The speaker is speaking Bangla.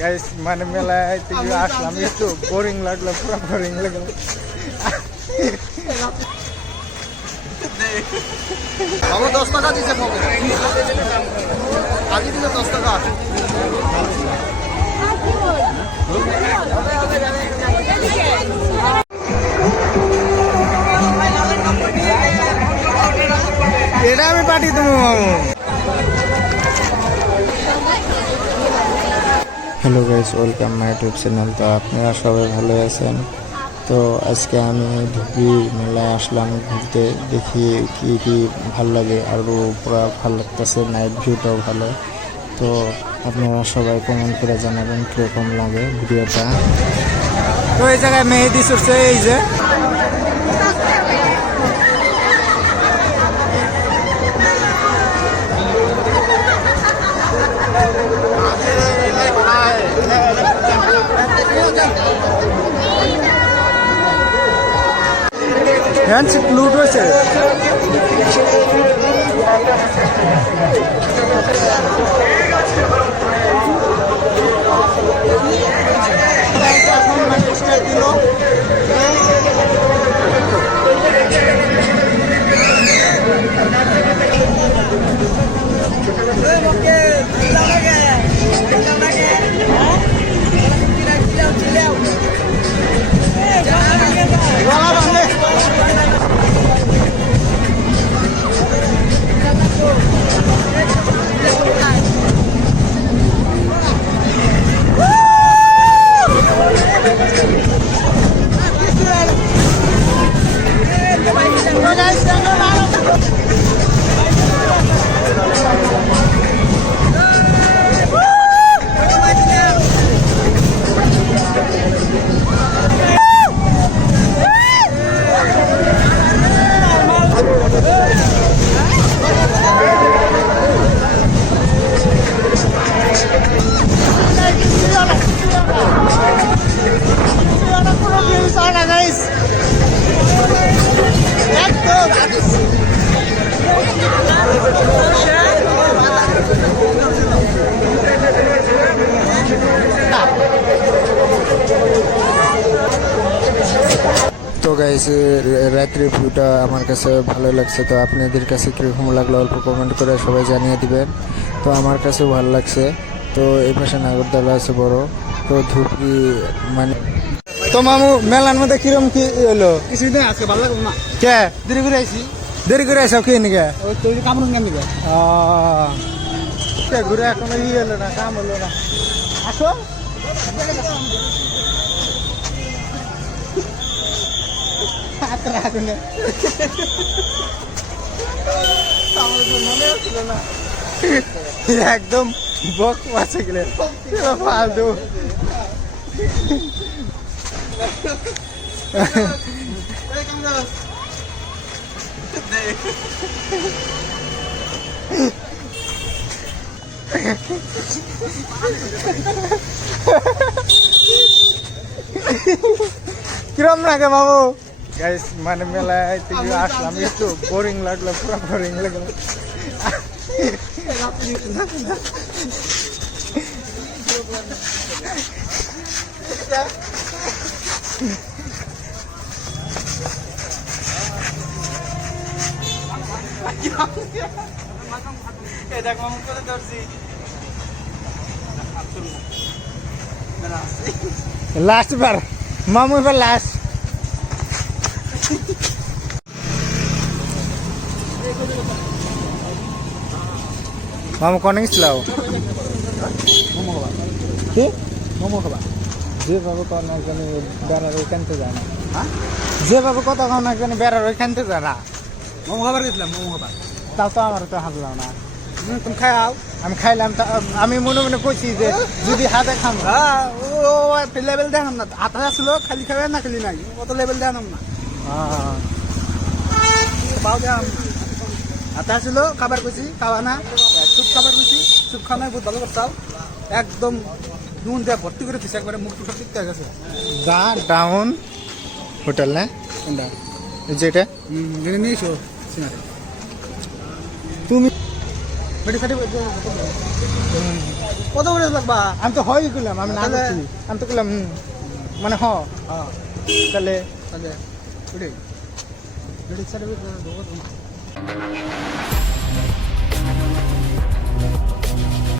গাইস মানে মেলায় থেকে আসলাম, একটু বোরিং লাগলো, পুরো বোরিং লাগলো। বাবা 10 টাকা দিছে মগে, আগে দিলে 10 টাকা। এটা আমি পাঠিয়ে দেবো। Hello guys, welcome my YouTube channel. তো আপনারা সবাই ভালো আছেন? তো আজকে আমি ধুবড়ি মেলায় আসলাম ঘুরতে, দেখি কি কি ভালো লাগে, আর পুরো ভালো লাগতেছে, নাইট ভিউটাও ভালো। তো আপনারা সবাই কমেন্ট করে জানাবেন কীরকম লাগে ভিডিওটা। তো এই জায়গায় মেহেদি চড়ছে, এই যে হ্যান্ডসেট লুট হয়েছে। তো গাইস, রাত্রির ভিউটা আমার কাছে ভালো লাগছে। তো আপনাদের কাছে কীরকম লাগলো অল্প কমেন্ট করে সবাই জানিয়ে দিবেন। তো আমার কাছেও ভালো লাগছে। তো এই পাশে নাগরদোলা আছে বড়। তো ধুপড়ি মানে তো মামু মেলার মধ্যে কিরম কি হলো? কিছুই না, আজকে ভালো লাগলো না। কে দেরি করে আইছি। দেরি করে আসাও কি নিকে? ওই তো কামড় কেন নিবে? ঘুরে এখনো হলো না, কাম হলো না। আসো একদম বক মাছে গেলে ফালতু। কিরম লাগে বাবু? গাইস মানে মেলায় থেকে আসলাম, একটু বোরিং লাগলো, পুরো বোরিং লাগলো। লাস্ট বার মামু, এবার লাস্ট। মামু কনে গেছিলাম কি মোমো খাবা? যেভাবে কন একজনে বেড়ার ওইখানতে যায় না। হ্যাঁ, যেভাবে কথা কন একজনে বেড়ার ওইখানতে যায় না। মোমো খাবার গেছিলাম, মোমো খাবার। তাও তো আমার তো হাসলাম না। তুমি খাও। আমি খাইলাম, আমি মনে মনে কইছি যে যদি হাতে খাম। হ্যাঁ, ও লেভেল দেখাম না। হাতে আসলো খালি খাবে না, খালি নাই, অত লেভেল দেখাম না। পাও দেখাম হাতে আসলো খাবার কইছি, খাওয়া না। স্যুপ খাবার কইছি, স্যুপ খাওয়া নাই, বহুত ভালো করছাও। একদম নুন দিয়ে ভর্তি করে দিছে, একবারে মুখ টুক টিকতে গেছে। দা ডাউন হোটেল না কোনটা? যেটা নিয়ে এসো সিনারে। তুমি বেটি সাথে কত করে লাগবা আমি তো হয় করলাম, আমি না তাহলে- করছি, আমি তো করলাম মানে হ্যাঁ তাহলে তাহলে ওটাই লেডিস সার্ভিস